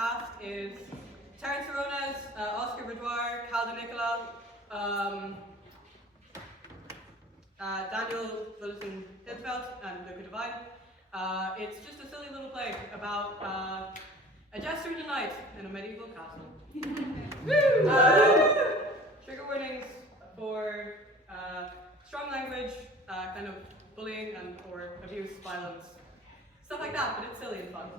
cast is Terence Arones, Oscar Boudoir, Calda Nicola, Daniel Wilson Hinsfeld, and Luca Devine. It's just a silly little play about a jester and a knight in a medieval castle. Trigger warnings for strong language, kind of bullying and or abuse, violence, stuff like that, but it's silly and fun.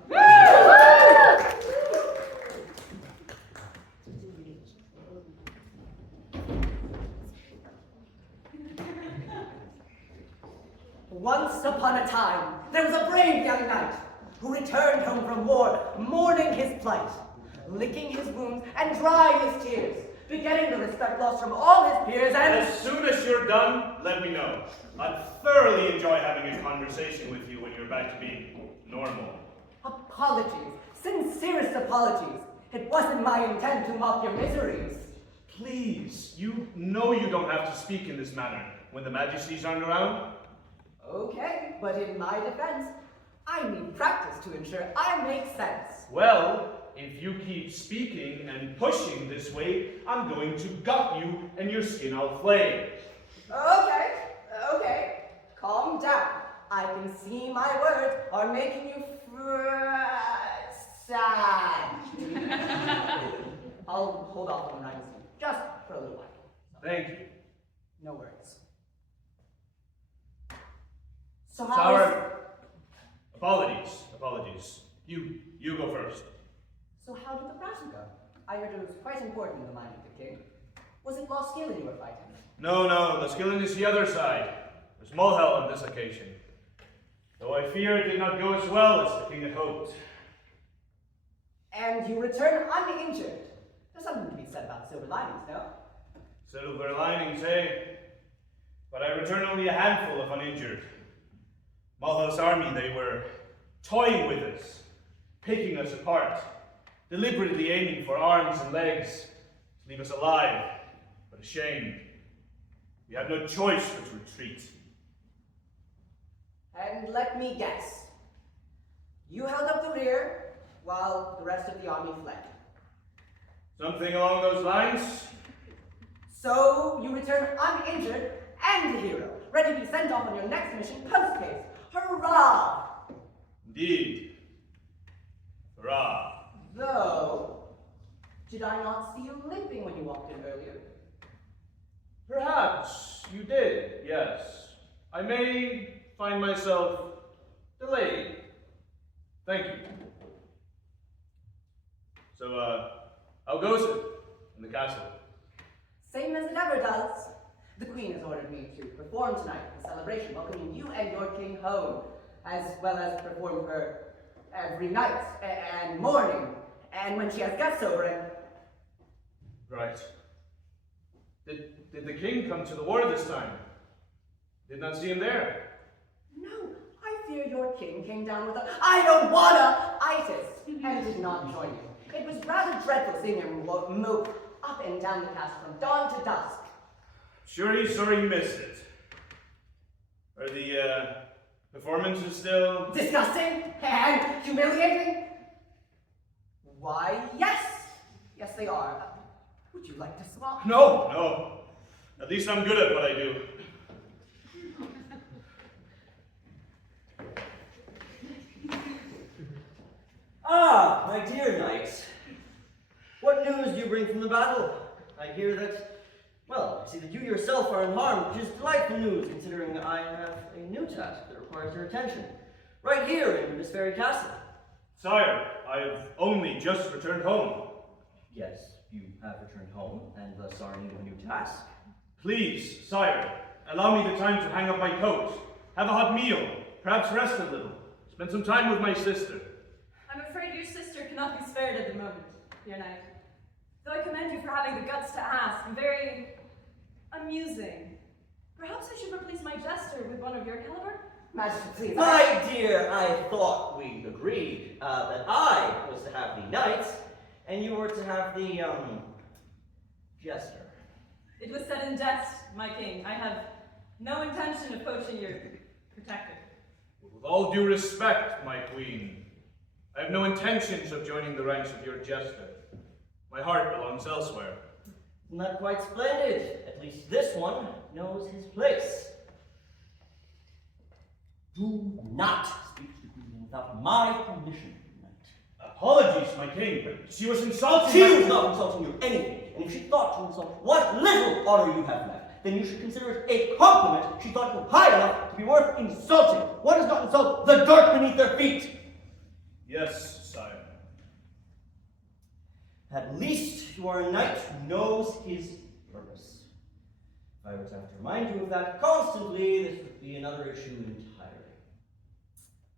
Once upon a time, there was a brave young knight who returned home from war, mourning his plight, licking his wounds and drying his tears, begetting the respect lost from all his peers, and as soon as you're done, let me know. I'd thoroughly enjoy having a conversation with you when you're back to being normal. Apologies, sincerest apologies. It wasn't my intent to mock your miseries. Please, you know you don't have to speak in this manner when the Majesties aren't around. Okay, but in my defense, I need practice to ensure I make sense. Well, if you keep speaking and pushing this way, I'm going to gut you and your skin I'll flay. Okay, calm down. I can see my words are making you sad. I'll hold off on writing just for a little while. Thank you. No worries. Sour. Apologies. You go first. So how did the brassing go? I heard it was quite important in the mind of the king. Was it lost skill you were fighting? No, the skilling is the other side. There's more help on this occasion. Though I fear it did not go as well as the king had hoped. And you return uninjured. There's something to be said about silver linings, no? Silver linings, eh? But I return only a handful of uninjured. Malha's army, they were toying with us, picking us apart, deliberately aiming for arms and legs to leave us alive, but ashamed. We had no choice but to retreat. And let me guess. You held up the rear while the rest of the army fled. Something along those lines? So you return uninjured and a hero, ready to be sent off on your next mission post-haste. Hurrah! Indeed. Hurrah. Though, did I not see you limping when you walked in earlier? Perhaps you did, yes. I may find myself delayed. Thank you. So, how goes it in the castle? Same as it ever does. The Queen has ordered me to perform tonight at the celebration, welcoming you and your king home, as well as perform her every night and morning, and when she has guests over and... Right. Did the king come to the war this time? Did not see him there. No, I fear your king came down with a I don't wanna itis and did not join you. It was rather dreadful seeing him mope up and down the castle from dawn to dusk. Sure he's sorry he missed it. Are the performances still disgusting and humiliating? Why, yes. Yes, they are. Would you like to swap? No. At least I'm good at what I do. Ah, my dear knight. What news do you bring from the battle? I hear that, well, I see that you yourself are unharmed, which is delightful news, considering I have a new task that requires your attention. Right here in this very castle. Sire, I have only just returned home. Yes, you have returned home, and thus are in need of a new task. Please, sire, allow me the time to hang up my coat, have a hot meal, perhaps rest a little, spend some time with my sister. I'm afraid your sister cannot be spared at the moment, dear knight. Though I commend you for having the guts to ask, very amusing. Perhaps I should replace my jester with one of your caliber? Master, please. My dear, I thought we agreed that I was to have the knight, and you were to have the, jester. It was said in jest, my king. I have no intention of poaching your protector. With all due respect, my queen, I have no intentions of joining the ranks of your jester. My heart belongs elsewhere. Isn't that quite splendid? At least this one knows his place. Do not speak to the queen without my permission tonight. Apologies, my king, but she was insulting She my- was not insulting you anything, and if she thought to insult what little honor you have left, then you should consider it a compliment she thought you high enough to be worth insulting. One does not insult the dirt beneath their feet. Yes, sire. At least you are a knight who knows his purpose. If I were to have to remind you of that constantly, this would be another issue entirely.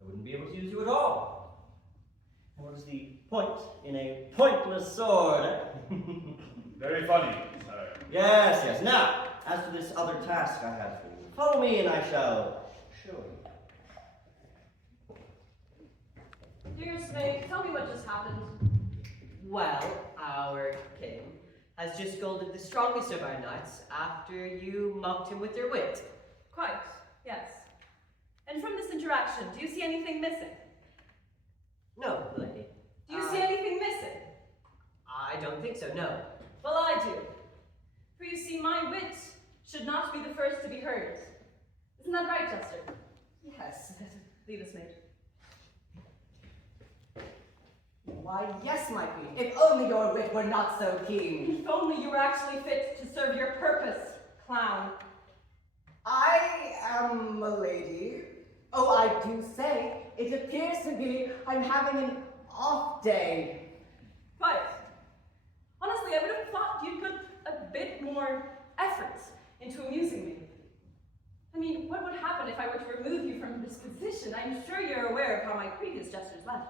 I wouldn't be able to use you at all. And what is the point in a pointless sword? Eh? Very funny, sire. Yes, yes. Now, as to this other task I have for you, follow me and I shall show you. Dearest maid, tell me what just happened. Well, our king has just scolded the strongest of our knights after you mocked him with your wit. Quite, yes. And from this interaction, do you see anything missing? No, lady. Do you see anything missing? I don't think so, no. Well, I do. For you see, my wit should not be the first to be heard. Isn't that right, Jester? Yes. Lead us, maid. Why, yes, my queen. If only your wit were not so keen. If only you were actually fit to serve your purpose, clown. I am a lady. Oh, I do say, it appears to be I'm having an off day. Quite. Honestly, I would have thought you'd put a bit more effort into amusing me. I mean, what would happen if I were to remove you from this position? I'm sure you're aware of how my previous jesters left.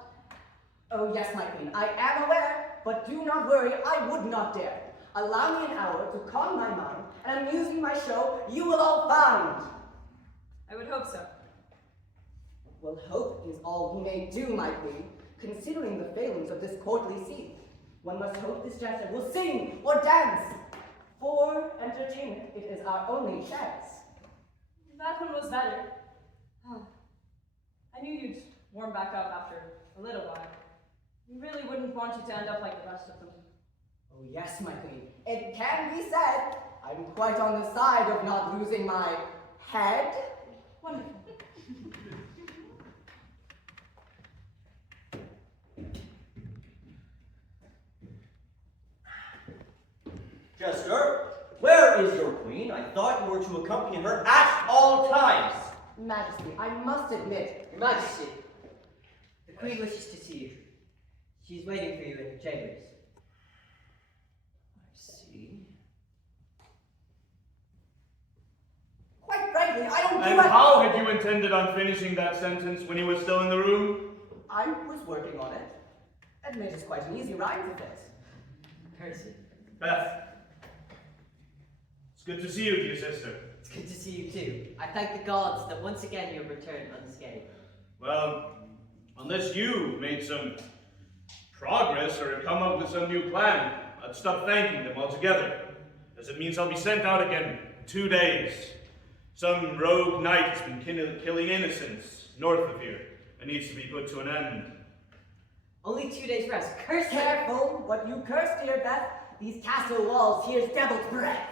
Oh, yes, my queen, I am aware, but do not worry, I would not dare. Allow me an hour to calm my mind, and amusing my show, you will all find. I would hope so. Well, hope is all we may do, my queen, considering the failings of this courtly scene. One must hope this jester will sing or dance. For entertainment, it is our only chance. That one was better. I knew you'd warm back up after a little while. We really wouldn't want you to end up like the rest of them. Oh, yes, my queen, it can be said, I'm quite on the side of not losing my head. Wonderful. Jester, where is your queen? I thought you were to accompany her at all times. Majesty, I must admit, Your Majesty, the Queen wishes to see you. She's waiting for you in her chambers. I see. quite frankly, I don't And give a... how had you intended on finishing that sentence when he was still in the room? I was working on it. Admit it's quite an easy rhyme to fit. Percy, Beth. It's good to see you, dear sister. it's good to see you too. I thank the gods that once again you have returned unscathed. Well, unless you made some progress or come up with some new plan, I'd stop thanking them altogether, as it means I'll be sent out again in 2 days. Some rogue knight has been killing innocents north of here and needs to be put to an end. Only 2 days rest. Curse him! Careful what you curse, dear Beth. These castle walls, here's devil's breath.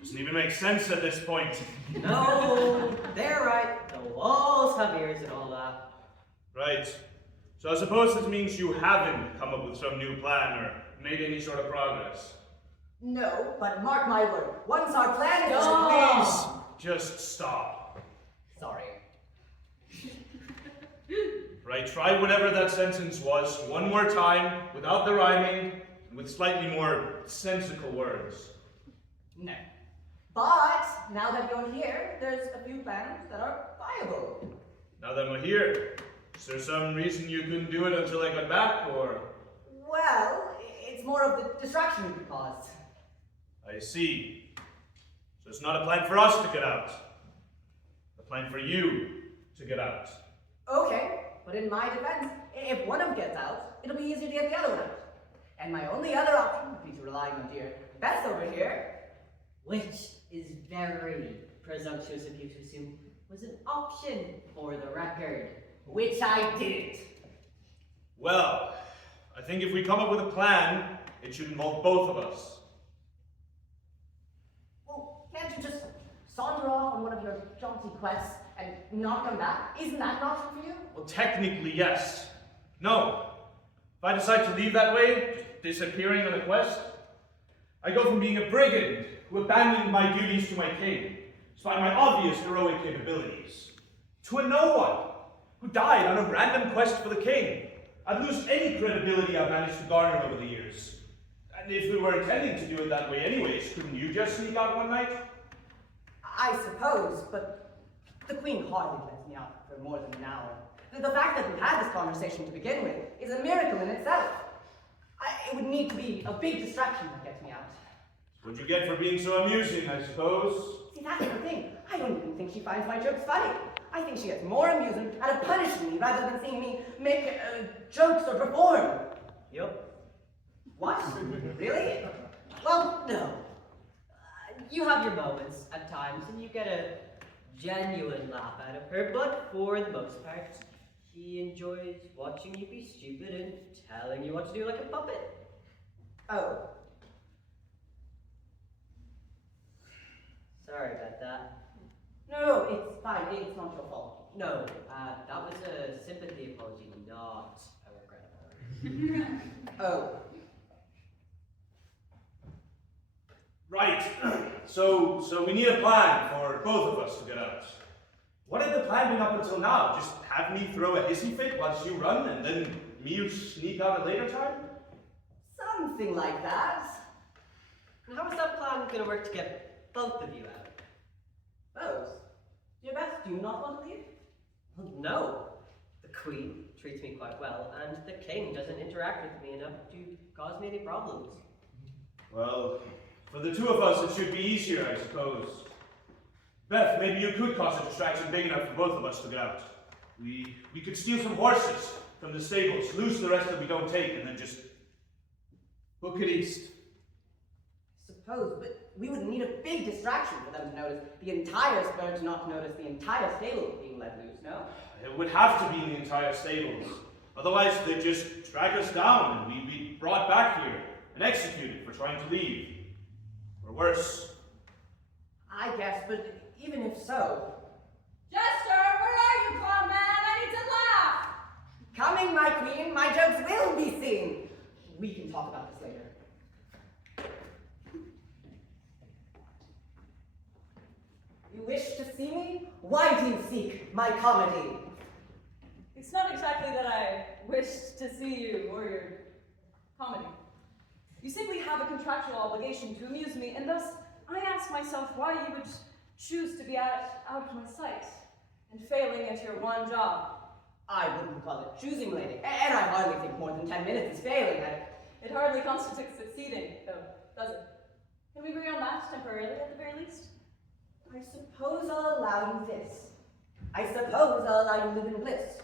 Doesn't even make sense at this point. No, they're right. The walls have ears and all that. Right. So I suppose this means you haven't come up with some new plan or made any sort of progress. No, but mark my word. Once our plan is... Please, just stop. Sorry. Right, try whatever that sentence was one more time, without the rhyming, and with slightly more sensical words. No. But, now that you're here, there's a few plans that are viable. Now that we're here, is there some reason you couldn't do it until I got back, or? Well, it's more of the distraction it caused. I see. So it's not a plan for us to get out. A plan for you to get out. Okay, but in my defense, if one of them gets out, it'll be easier to get the other one out. And my only other option would be to rely on dear Beth over here. Which is very presumptuous of you to assume was an option for the record. Which I didn't. Well, I think if we come up with a plan, it should involve both of us. Well, can't you just saunter off on one of your jaunty quests and not come back? Isn't that an option for you? Well, technically, yes. No. If I decide to leave that way, just disappearing on a quest, I go from being a brigand who abandoned my duties to my king, despite my obvious heroic capabilities, to a no one who died on a random quest for the king. I'd lose any credibility I've managed to garner over the years. And if we were intending to do it that way anyways, couldn't you just sneak out one night? I suppose, but the Queen hardly lets me out for more than an hour. The fact that we've had this conversation to begin with is a miracle in itself. It would need to be a big distraction that gets me out. What'd you get for being so amusing, I suppose? See, that's the thing. I don't even think she finds my jokes funny. I think she gets more amusement out of punishing me rather than seeing me make jokes or perform. Yup. What? Really? Well, no. You have your moments at times, and you get a genuine laugh out of her, but for the most part, she enjoys watching you be stupid and telling you what to do like a puppet. Oh. Sorry about that. No, it's fine. It's not your fault. No, that was a sympathy apology, not a regret apology. Oh. Right. So we need a plan for both of us to get out. What had the plan been up until now? Just have me throw a hissy fit whilst you run, and then me sneak out at a later time? Something like that. And how is that plan going to work to get both of you out? Rose, dear Beth, do you not want to leave? Well, no. The Queen treats me quite well, and the King doesn't interact with me enough to cause me any problems. Well, for the two of us, it should be easier, I suppose. Beth, maybe you could cause a distraction big enough for both of us to get out. We could steal some horses from the stables, loose the rest that we don't take, and then just book it east. Suppose, but we would need a big distraction for them to notice the entire spur to not notice the entire stable being let loose, no? It would have to be in the entire stables. Otherwise, they'd just drag us down and we'd be brought back here and executed for trying to leave. Or worse. I guess, but even if so... Jester, where are you, clown man? I need to laugh! Coming, my queen, my jokes will be seen. We can talk about this later. You wish to see me? Why do you seek my comedy? It's not exactly that I wish to see you or your comedy. You simply have a contractual obligation to amuse me, and thus I ask myself why you would choose to be out of my sight and failing at your one job. I wouldn't call it choosing, lady, and I hardly think more than 10 minutes is failing at it. It hardly constitutes succeeding, though, does it? Can we agree on that temporarily, at the very least? I suppose I'll allow you this. I suppose I'll allow you to live in bliss.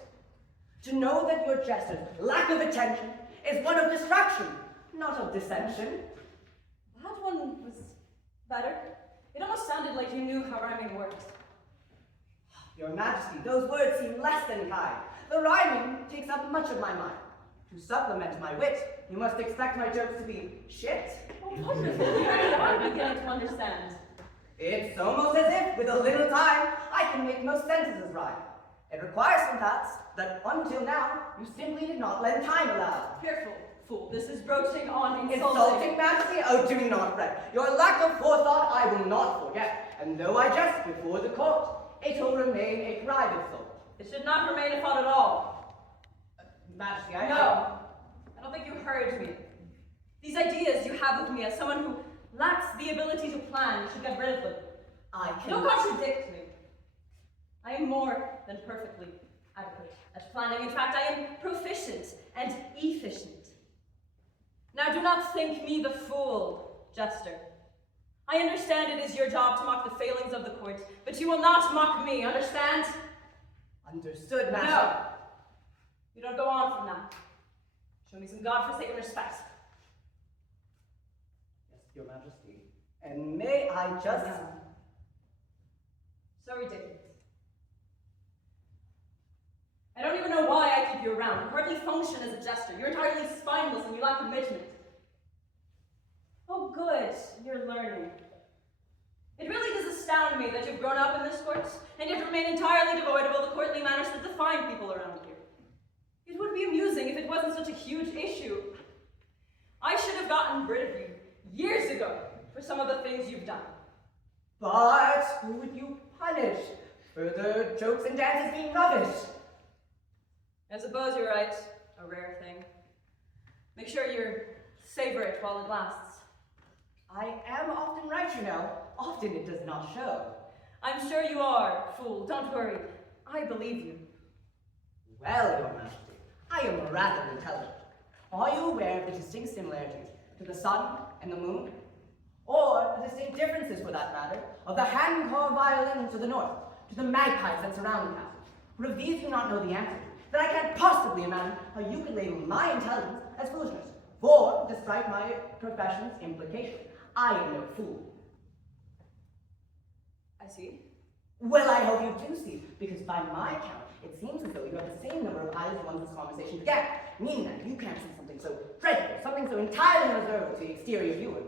To know that your jester's lack of attention is one of distraction, not of dissension. That one was better. It almost sounded like you knew how rhyming worked. Your Majesty, those words seem less than kind. The rhyming takes up much of my mind. To supplement my wit, you must expect my jokes to be shit. Oh, wonderful. You really are beginning to understand. It's almost as if, with a little time, I can make most sentences rhyme. It requires some thoughts that, until now, you simply did not lend time allow. Careful, fool. This is broaching on Insulting, Majesty? Oh, do not fret. Your lack of forethought I will not forget. And though I jest before the court, it will remain a private thought. It should not remain a thought at all. Majesty, I No, I don't think you heard me. These ideas you have of me as someone who lacks the ability to plan, you should get rid of them. I can... Don't contradict me. I am more than perfectly adequate at planning. In fact, I am proficient and efficient. Now, do not think me the fool, Jester. I understand it is your job to mock the failings of the court, but you will not mock me, understand? Understood, Majesty. No. You don't go on from that. Show me some God-forsaken respect. Yes, Your Majesty. And may I just... So ridiculous. I don't even know why I keep you around. You hardly function as a jester. You're entirely spineless and you lack commitment. Oh, good. You're learning. It really does astound me that you've grown up in this court, and yet remain entirely devoid of all the courtly manners that define people around here. It would be amusing if it wasn't such a huge issue. I should have gotten rid of you years ago for some of the things you've done. But who would you punish for the jokes and dances being rubbish? I suppose you're right. A rare thing. Make sure you savor it while it lasts. I am often right, you know. Often it does not show. I'm sure you are, fool. Don't worry. I believe you. Well, Your Majesty, I am rather intelligent. Are you aware of the distinct similarities to the sun and the moon? Or the distinct differences, for that matter, of the hand-carved violins to the north, to the magpies that surround the castle? But if these do not know the answer, then I can't possibly imagine how you could label my intelligence as foolishness. For, despite my profession's implication, I am no fool. I see. Well, I hope you do see, because by my count, it seems as though you have the same number of eyes once this conversation began, meaning that you can't see something so dreadful, something so entirely unobservable to the exterior viewer,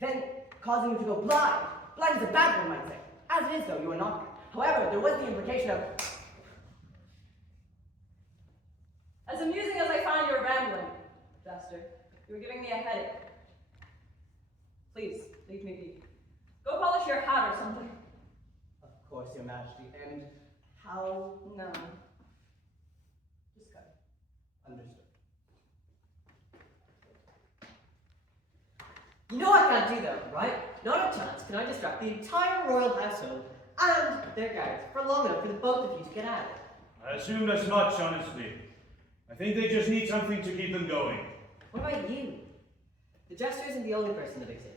then causing you to go blind. Blind is a bad word, might say. As it is, though, you are not. However, there was the implication of... As amusing as I find your rambling, Jester, you were giving me a headache. Please, leave me be. Go polish your hat or something. Of course, Your Majesty. And how... No. Just cut. Understood. You know I can't do that, right? Not a chance can I distract the entire royal household and their guards for long enough for the both of you to get out. I assumed as much, honestly. I think they just need something to keep them going. What about you? The jester isn't the only person that exists.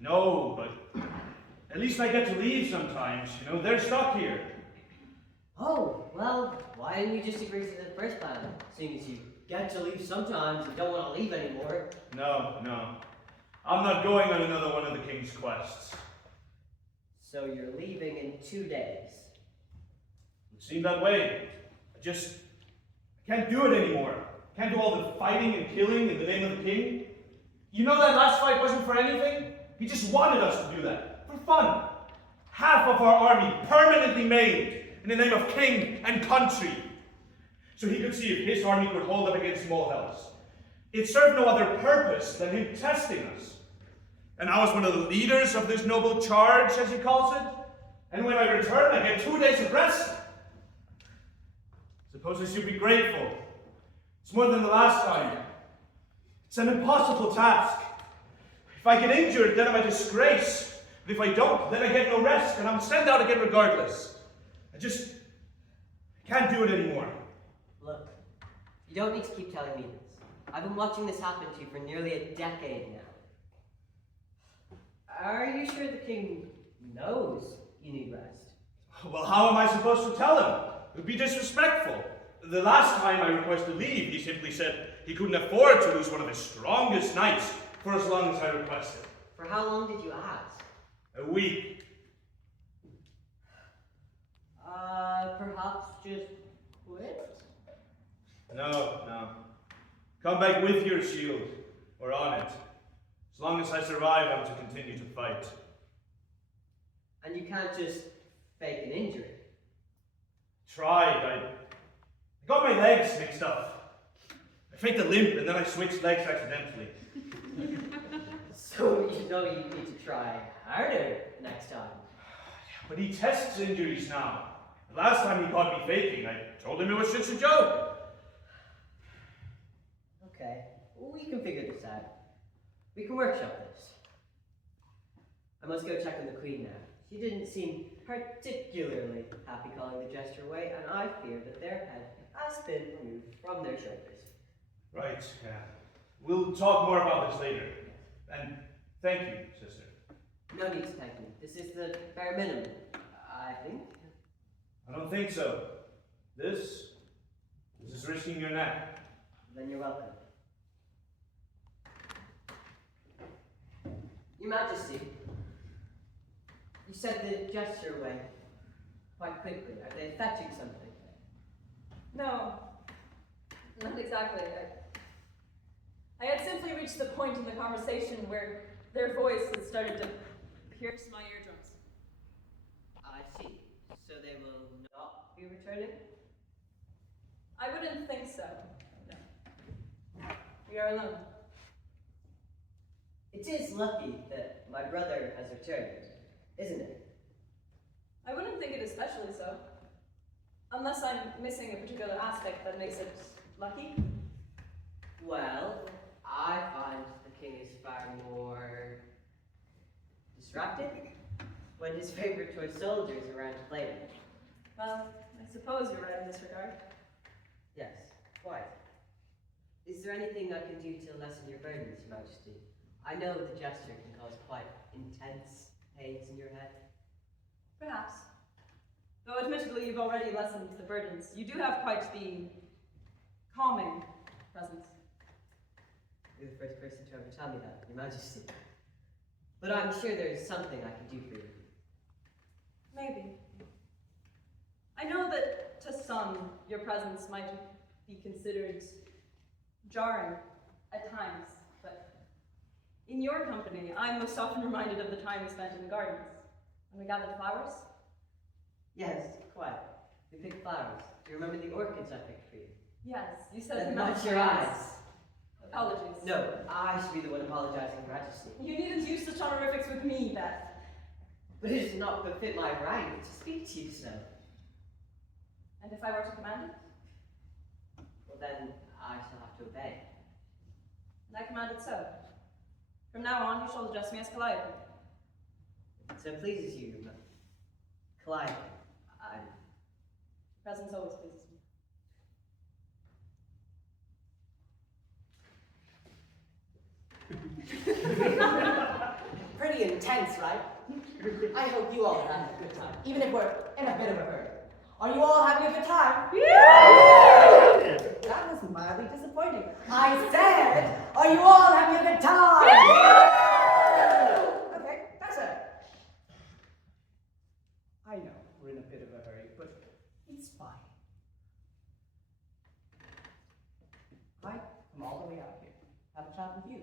No, but at least I get to leave sometimes. You know, they're stuck here. Oh, well, why didn't you just agree to the first plan, seeing as you get to leave sometimes and don't want to leave anymore? No. I'm not going on another one of the king's quests. So you're leaving in 2 days. It seemed that way. I can't do it anymore. Can't do all the fighting and killing in the name of the king. You know that last fight wasn't for anything? He just wanted us to do that, for fun. Half of our army permanently made in the name of king and country. So he could see if his army could hold up against Mohel's. It served no other purpose than him testing us. And I was one of the leaders of this noble charge, as he calls it. And when I return, I get 2 days of rest. Suppose I should be grateful. It's more than the last time. It's an impossible task. If I get injured, then I'm a disgrace. But if I don't, then I get no rest, and I'm sent out again regardless. I can't do it anymore. Look, you don't need to keep telling me this. I've been watching this happen to you for nearly a decade now. Are you sure the king knows you need rest? Well, how am I supposed to tell him? It would be disrespectful. The last time I requested leave, he simply said he couldn't afford to lose one of his strongest knights for as long as I requested. For how long did you ask? A week. Perhaps just quit? No. Come back with your shield, or on it. As long as I survive, I'm to continue to fight. And you can't just fake an injury. Tried. I got my legs mixed up. I faked a limp, and then I switched legs accidentally. So you know you need to try harder next time. But he tests injuries now. The last time he caught me faking, I told him it was just a joke. Okay, we can figure this out. We can workshop this. I must go check on the queen now. She didn't seem particularly happy calling the jester away, and I fear that their head has been removed from their shoulders. Right, yeah. We'll talk more about this later. And thank you, sister. No need to thank me. This is the bare minimum, I think. I don't think so. This is risking your neck. Then you're welcome. Your Majesty, you sent the jester away quite quickly. Are they fetching something? No, not exactly. I had simply reached the point in the conversation where their voice had started to pierce my eardrums. I see. So they will not be returning? I wouldn't think so. No. We are alone. It is lucky that my brother has returned, isn't it? I wouldn't think it especially so. Unless I'm missing a particular aspect that makes it lucky. Well, I find the king is far more distracted when his favorite toy soldiers are around to play with. Well, I suppose you're right in this regard. Yes, quite. Is there anything I can do to lessen your burdens, Your Majesty? I know the gesture can cause quite intense pains in your head. Perhaps. Though admittedly you've already lessened the burdens, you do have quite the calming presence. You're the first person to ever tell me that, Your Majesty. But I'm sure there's something I can do for you. Maybe. I know that to some, your presence might be considered jarring at times, but in your company, I'm most often reminded of the time we spent in the gardens, when we gathered flowers. Yes, quite. We picked flowers. Do you remember the orchids I picked for you? Yes, you said Then not not your eyes. Apologies. No, I should be the one apologizing, Your Majesty. You needn't use such honorifics with me, Beth. But it does not befit my rank to speak to you so. And if I were to command it? Well, then I shall have to obey. And I command it so. From now on, you shall address me as Calliope. If it so pleases you, Clyde, Presence always pleases me. Pretty intense, right? I hope you all are having a good time, even if we're in a bit of a hurry. Are you all having a good time? Yeah! That was mildly disappointing. I said, are you all having a good time? Yeah! Okay, that's it. I know we're in a bit of a hurry, but it's fine. I come all the way out here, have a chat with you.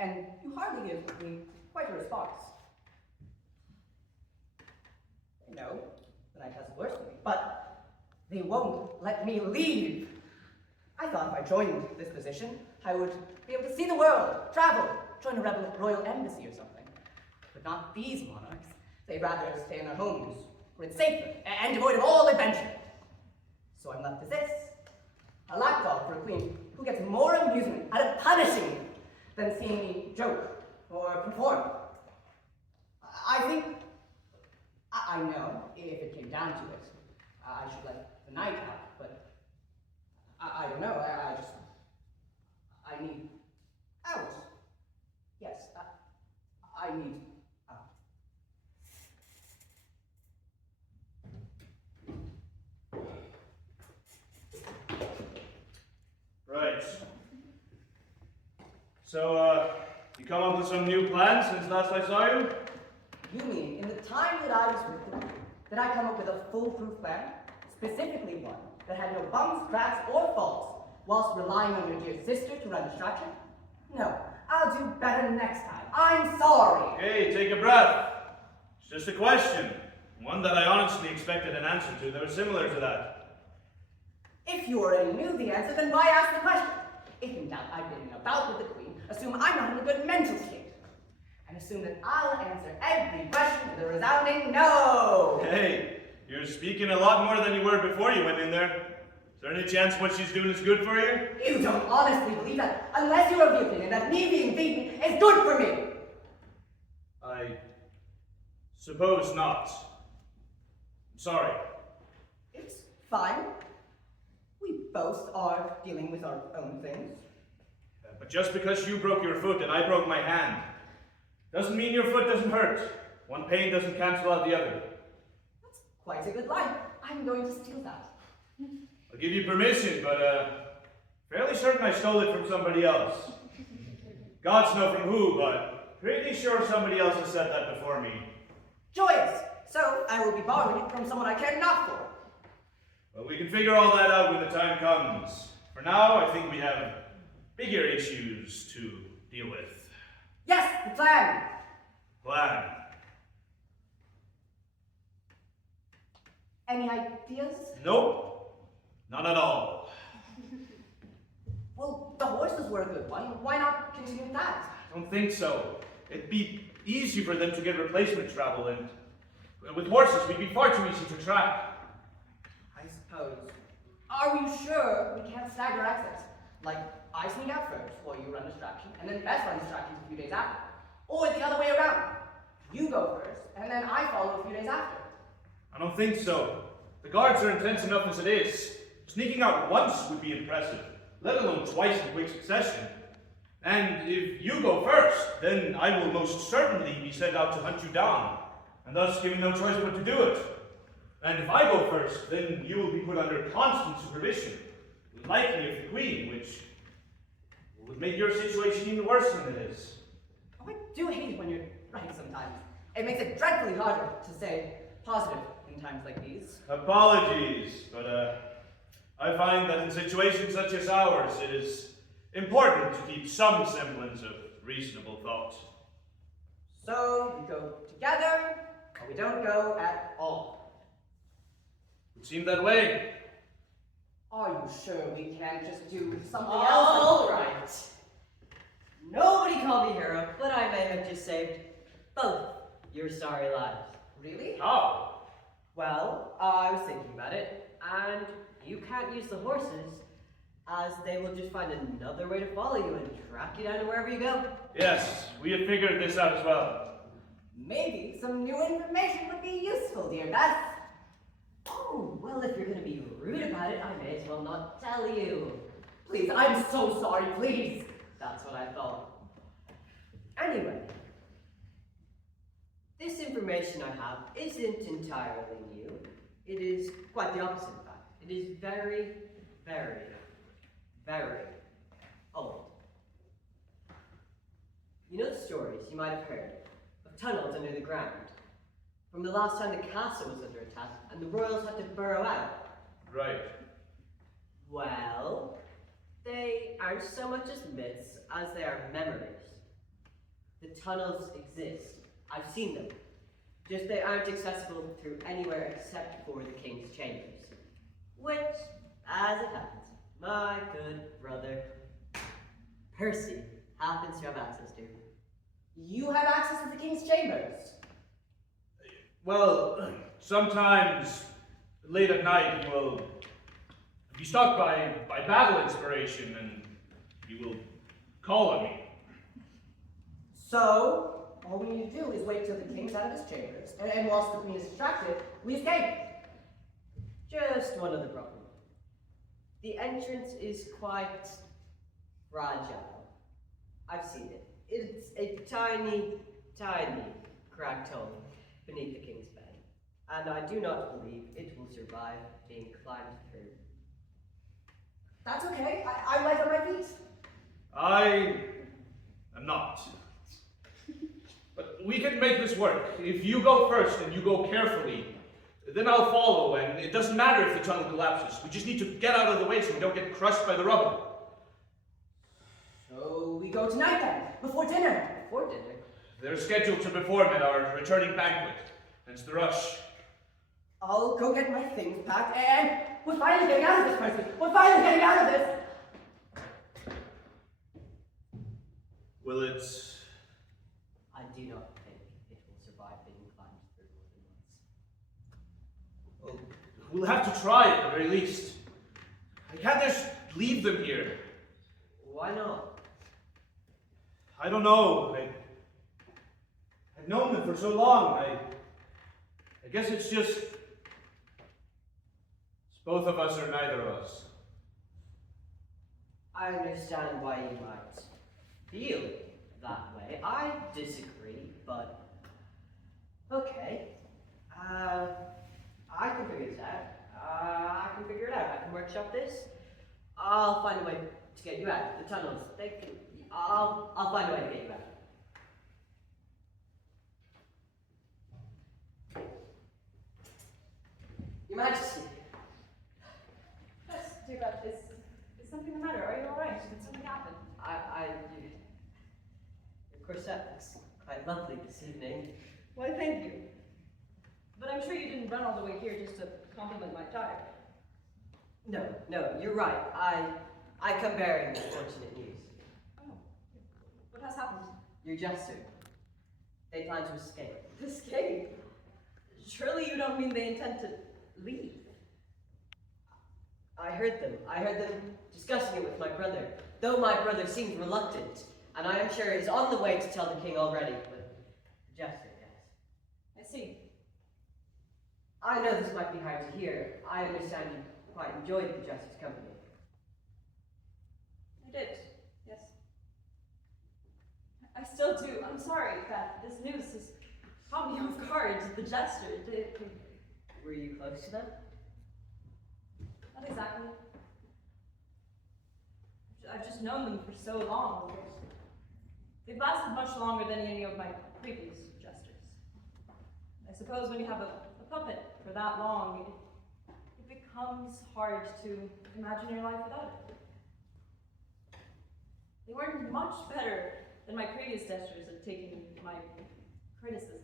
And you hardly give me quite a response. They know that I has worse than me, but they won't let me leave. I thought if I joined this position, I would be able to see the world, travel, join a royal embassy or something. But not these monarchs. They'd rather stay in their homes, where it's safer and devoid of all adventure. So I'm left as this, a lapdog for a queen who gets more amusement out of punishing me than seeing me joke or perform. I think, I know, if it came down to it, I should let the night out, but I don't know, I need out. Yes, I need out. Right. So, you come up with some new plans since last I saw you? You mean, in the time that I was with you, did I come up with a foolproof plan? Specifically one that had no bumps, cracks, or faults, whilst relying on your dear sister to run distraction? No, I'll do better next time. I'm sorry. Okay, take a breath. It's just a question. One that I honestly expected an answer to that was similar to that. If you already knew the answer, then why ask the question? If in doubt I've been in a bout with the queen, assume I'm not in a good mental state. And assume that I'll answer every question with a resounding no! Hey, you're speaking a lot more than you were before you went in there. Is there any chance what she's doing is good for you? You don't honestly believe that, unless you're of the opinion that me being beaten is good for me! I suppose not. I'm sorry. It's fine. We both are dealing with our own things. But just because you broke your foot and I broke my hand, doesn't mean your foot doesn't hurt. One pain doesn't cancel out the other. That's quite a good line. I'm going to steal that. I'll give you permission, but fairly certain I stole it from somebody else. Gods know from who, but pretty sure somebody else has said that before me. Joyous! So I will be borrowing it from someone I care not for. Well, we can figure all that out when the time comes. For now, I think we have bigger issues to deal with. Yes, the plan! Plan. Any ideas? Nope. None at all. Well, the horses were a good one. Why not continue with that? I don't think so. It'd be easy for them to get replacement travel, and with horses, we'd be far too easy to track. I suppose. Are you sure we can't stagger access? Like, I sneak out first, while you run distraction, and then Beth runs distractions a few days after. Or the other way around. You go first, and then I follow a few days after. I don't think so. The guards are intense enough as it is. Sneaking out once would be impressive, let alone twice in quick succession. And if you go first, then I will most certainly be sent out to hunt you down, and thus given no choice but to do it. And if I go first, then you will be put under constant supervision, likely of the Queen, which would make your situation even worse than it is. Oh, I do hate it when you're right sometimes. It makes it dreadfully harder to stay positive in times like these. Apologies, but I find that in situations such as ours, it is important to keep some semblance of reasonable thought. So, we go together, or we don't go at all. It seemed that way. Are you sure we can't just do something All else? right. Nobody called me hero, but I may have just saved both your sorry lives. Really? How? Well, I was thinking about it, and you can't use the horses, as they will just find another way to follow you and track you down to wherever you go. Yes, we had figured this out as well. Maybe some new information would be useful, dear Beth. Oh, well, if you're going to be rude about it, I may as well not tell you. Please, I'm so sorry, please. That's what I thought. Anyway, this information I have isn't entirely new. It is quite the opposite, in fact. It is very, very, very old. You know the stories you might have heard of tunnels under the ground? From the last time the castle was under attack and the royals had to burrow out. Right. Well, they aren't so much as myths as they are memories. The tunnels exist. I've seen them. Just they aren't accessible through anywhere except for the king's chambers. Which, as it happens, my good brother Percy happens to have access to. You have access to the king's chambers. Well, sometimes late at night you will be struck by battle inspiration and you will call on me. So, all we need to do is wait till the king's out of his chambers, and whilst the queen is distracted, we escape. Just one other problem. The entrance is quite fragile. I've seen it. It's a tiny, tiny cracked hole beneath the king's bed, and I do not believe it will survive being climbed through. That's okay. I'm light on my feet. I am not. But we can make this work. If you go first and you go carefully, then I'll follow, and it doesn't matter if the tunnel collapses. We just need to get out of the way so we don't get crushed by the rubble. So we go tonight then, before dinner. Before dinner, They're scheduled to perform at our returning banquet, hence the rush. I'll go get my things packed, and we're finally getting out of this, Percy. We're finally getting out of this. Will it? I do not think it will survive being climbed through more than once. Well, we'll have to try at the very least. I can't just leave them here. Why not? I don't know. I've known them for so long. I guess it's just both of us or neither of us. I understand why you might feel that way. I disagree, but okay. I can figure this out. I can figure it out. I can workshop this. I'll find a way to get you out. The tunnels, they can. I'll find a way to get you out. Your Majesty, corset looks quite lovely this evening. Why, thank you. But I'm sure you didn't run all the way here just to compliment my tie. No, you're right. I come bearing unfortunate news. Oh, what has happened? Your jester. They plan to escape. Escape? Surely you don't mean they intend to leave? I heard them discussing it with my brother, though my brother seemed reluctant, and I am sure is on the way to tell the king already, but the jester, yes. I see. I know this might be hard to hear. I understand you quite enjoyed the jester's company. I did, yes. I still do. I'm sorry that this news has caught me off guard. The jester did. Were you close to them? Not exactly. I've just known them for so long. They've lasted much longer than any of my previous jesters. I suppose when you have a puppet for that long, it becomes hard to imagine your life without it. They weren't much better than my previous jesters at taking my criticism.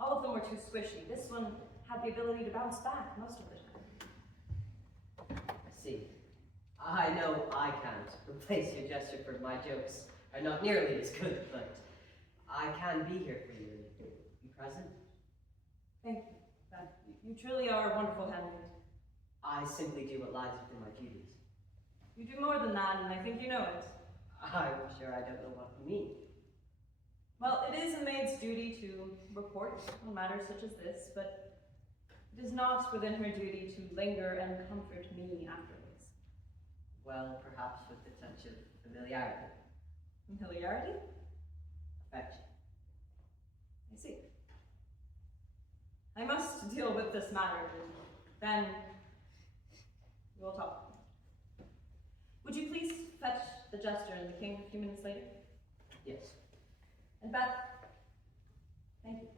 All of them were too squishy. This one had the ability to bounce back most of the time. I see. I know I can't replace your jester, for my jokes are not nearly as good, but I can be here for you and be present. Thank you. You truly are a wonderful handmaid. I simply do what lies within my duties. You do more than that, and I think you know it. I'm sure I don't know what you mean. Well, it is a maid's duty to report on matters such as this, but it is not within her duty to linger and comfort me afterwards. Well, perhaps with a touch of familiarity. Familiarity? Affection. I see. I must deal with this matter, and then we'll talk. Would you please fetch the jester and the king a few minutes later? Yes. And Beth, thank you.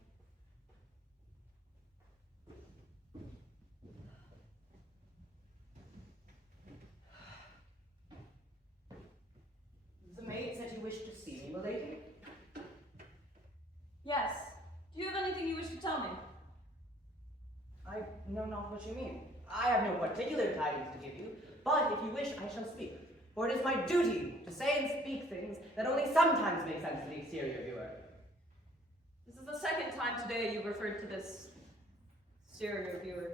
The maid said you wished to see me, milady. Yes. Do you have anything you wish to tell me? I know not what you mean. I have no particular tidings to give you, but if you wish, I shall speak. For it is my duty to say and speak things that only sometimes make sense to the exterior viewer. This is the second time today you've referred to this stereo viewer.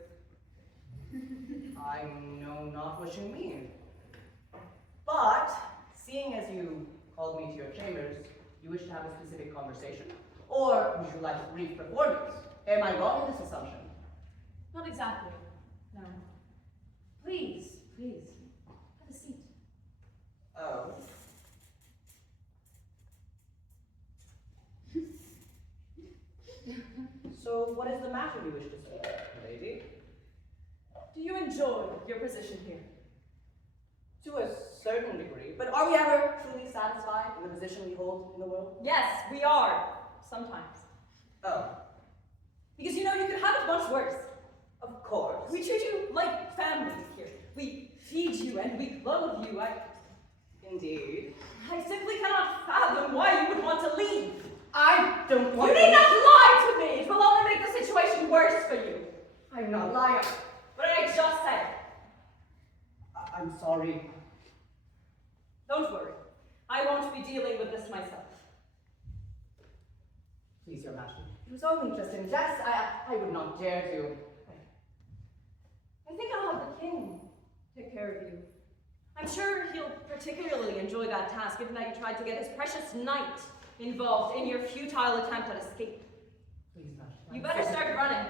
I know not what you mean. But, seeing as you called me to your chambers, you wish to have a specific conversation? Or would you like a brief performance? Am I wrong in this assumption? Not exactly. No. Please, have a seat. Oh. So, what is the matter you wish to say, lady? Do you enjoy your position here? To a certain degree, but are we ever truly satisfied in the position we hold in the world? Yes, we are. Sometimes. Oh, Because you know, you could have it much worse. of course. We treat you like family here. We feed you and we clothe you. Indeed. I simply cannot fathom why you would want to leave. I don't want You need not lie to me. It will only make the situation worse for you. I'm not lying. What I just said. I'm sorry. Don't worry. I won't be dealing with this myself. Please, Your Majesty. It was only just in jest. I would not dare to. I think I'll have the king take care of you. I'm sure he'll particularly enjoy that task, given that you tried to get his precious knight involved in your futile attempt at escape. Please, Majesty. You better start running.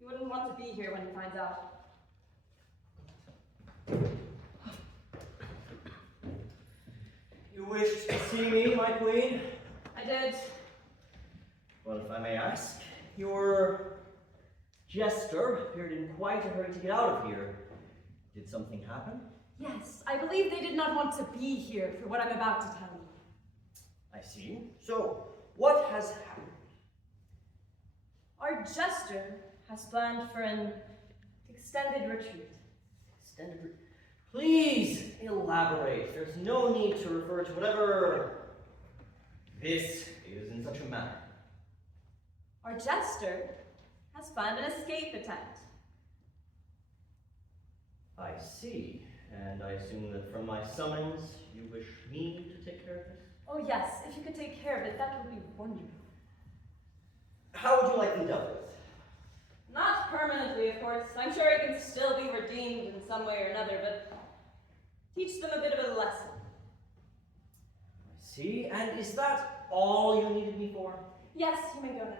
You wouldn't want to be here when he finds out. You wished to see me, my queen? I did. Well, if I may ask, your jester appeared in quite a hurry to get out of here. Did something happen? Yes, I believe they did not want to be here for what I'm about to tell you. I see. So, what has happened? Our jester has planned for an extended retreat. Please elaborate. There's no need to refer to whatever This is in such a manner. Our jester has found an escape attempt. I see, and I assume that from my summons, you wish me to take care of this? Oh yes, if you could take care of it, that would be wonderful. How would you like them dealt with? Not permanently, of course. I'm sure he can still be redeemed in some way or another, but teach them a bit of a lesson. I see, and is that all you needed me for? Yes, you may go now.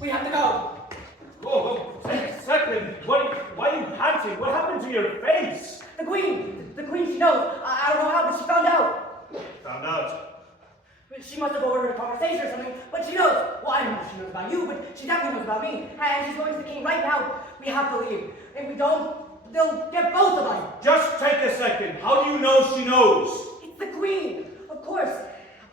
We have to go. Oh, take a second. Why are you panting? What happened to your face? The queen, she knows. I don't know how, but she found out. Found out. She must have overheard a conversation or something, but she knows. Well, I don't know if she knows about you, but she definitely knows about me. And she's going to the king right now. We have to leave. If we don't, they'll get both of us. Just take a second. How do you know she knows? It's the queen, of course.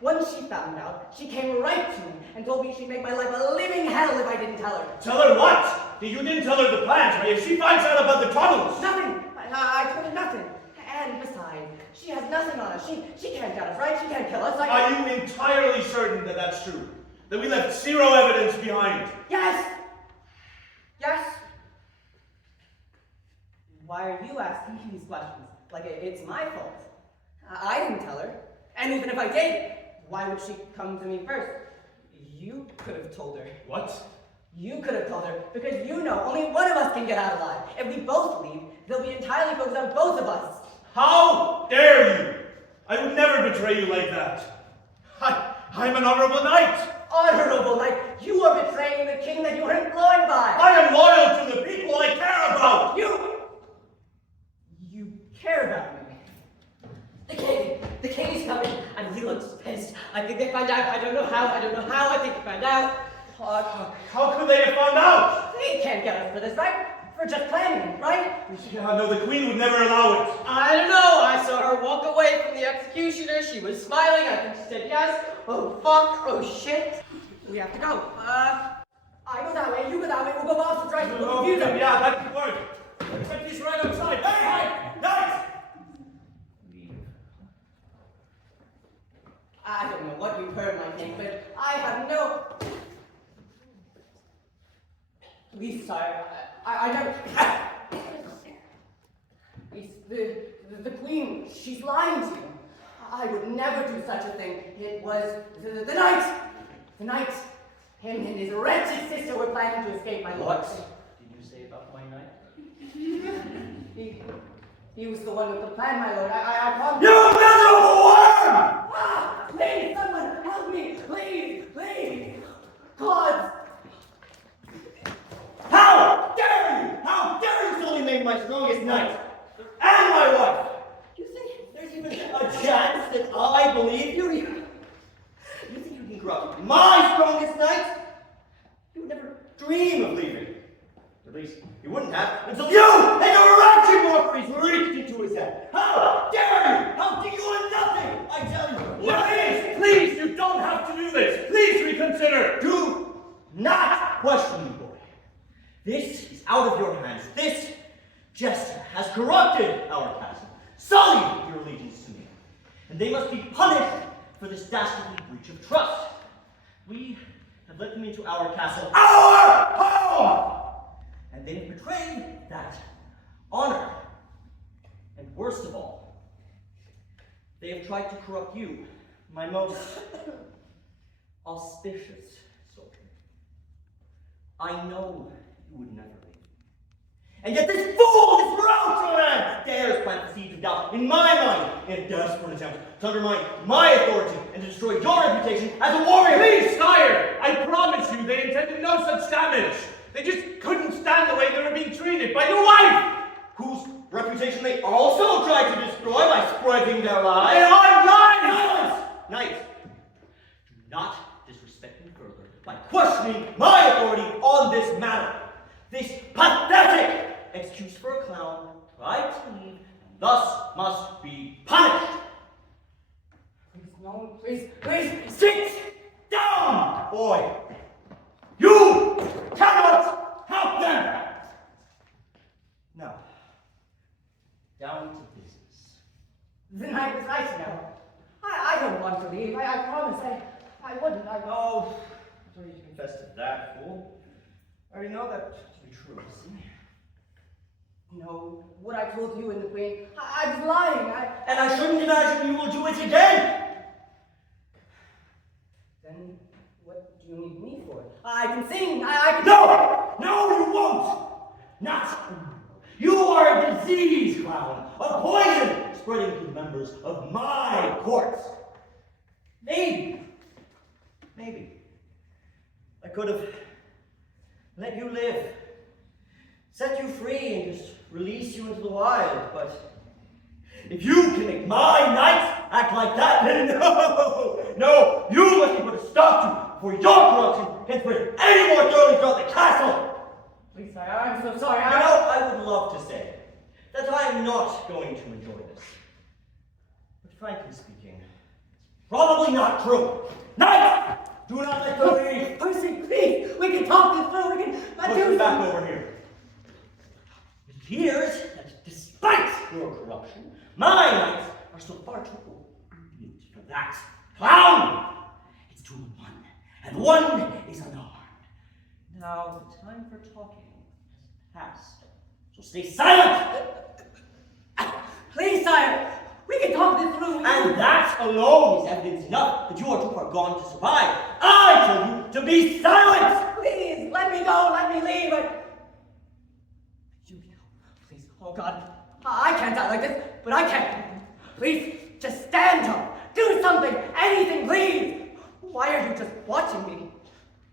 Once she found out, she came right to me and told me she'd make my life a living hell if I didn't tell her. Tell her what? You didn't tell her the plans, right? If she finds out about the tunnels. Nothing. I told her nothing. And besides, she has nothing on us. She can't get us, right? She can't kill us. Are you entirely certain that that's true? That we left zero evidence behind? Yes! Yes! Why are you asking these questions? Like it's my fault. I didn't tell her. And even if I did, why would she come to me first? You could have told her. What? You could have told her, because you know only one of us can get out alive. If we both leave, they'll be entirely focused on both of us. How dare you? I would never betray you like that. I'm an honorable knight. Honorable knight, you are betraying the king that you were employed by. I am loyal to the people I care about. You care about me. The king is coming, and he looks pissed. I think they found out. I don't know how, I think they found out. How could they have found out? They can't get us for this, right? For just planning it, right? Yeah, no, the queen would never allow it. I don't know. I saw her walk away from the executioner. She was smiling. I think she said yes. Oh, fuck. Oh, shit. We have to go. I go that way, you go that way, we'll go off the drive. We'll Oh, confuse them. yeah, that could work. But he's right outside. Hey! Knight! I don't know what you've heard, my king, but I have no... Please, sire, I never... The queen, she's lying to you. I would never do such a thing. It was the night. The night. Him and his wretched sister were planning to escape, my lord. What did you say about my knight? He was the one with the plan, my lord. I promise. You miserable worm! Ah, please, someone help me! Please! God! How dare you! How dare you fully make my strongest knight and my wife? You think there's even a chance that I believe you? You think you can corrupt my strongest knight? You would never dream of leaving. At least you wouldn't have until you and your ratchet mockeries reached into his head. How dare you! How do you want nothing? I tell you. Please, you don't have to do this. Please reconsider. Do not question me, boy. This is out of your hands. This jester has corrupted our castle, sullied your allegiance to me, and they must be punished for this dastardly breach of trust. We have let them into our castle, our home, and they have betrayed that honor. And worst of all, they have tried to corrupt you, my most auspicious soldier. I know you would never leave. And yet this fool, this roach man, dares plant the seeds of doubt in my mind in a desperate attempt to undermine my authority and to destroy your reputation as a warrior. Please, sire, I promise you they intended no such damage. They just couldn't stand the way they were being treated by your wife, whose reputation they also tried to destroy by spreading their lies. They are lying! Silence! Knight, do not disrespect me further by questioning my authority on this matter. This pathetic excuse for a clown tried to leave and thus must be punished. Please, no, please. Sit down, boy. You cannot help them. The night was nice, you know. I don't want to leave. I promise. I wouldn't. Oh, I don't need to confess to that, fool. I already know that to be true, see? No, what I told you and the Queen, I was lying. And I shouldn't imagine you will do it again! Then what do you need me for? I can sing. I can. No! No, you won't! Not! You are a disease, clown, a poison spreading to the members of my court. Maybe I could have let you live, set you free, and just release you into the wild, but if you can make my knights act like that, then no, you must be put a stop to before your corruption can spread any more thoroughly throughout the castle. Please, sire, I'm so sorry. You know, I would love to say that I am not going to enjoy this. But frankly speaking, it's probably not true. Knight! Do not let go leave! Percy, please! We can talk this through. We can. Push it back over here. It appears that despite your corruption, my knights are still far too obedient for that. Clown! It's 2 on 1, and 1 is unarmed. Now, the time for talking has passed. So stay silent! Please, sire! We can talk this through. And that alone is evidence enough that you are too far gone to survive. I tell you to be silent! Please, let me go. Let me leave. You, please. Oh God, I can't die like this. But I can. Please, just stand up. Do something. Anything, please. Why are you just watching me?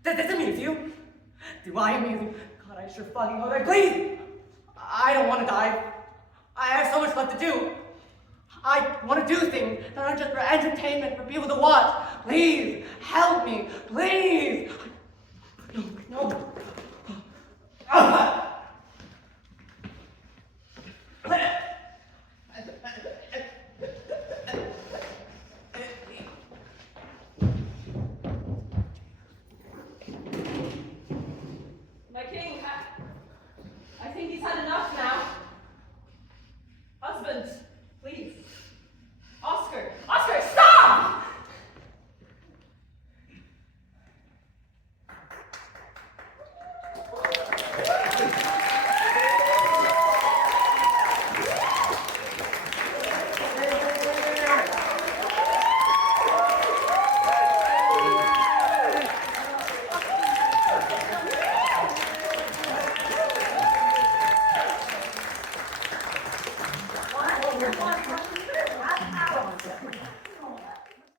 Does this amuse you? Do I amuse you? God, I sure fucking hope that. Please! I don't want to die. I have so much left to do. I want to do things that aren't just for entertainment, for people to watch. Please, help me. Please! No. My king, I think he's had enough now. Husband, please. Oscar, stop!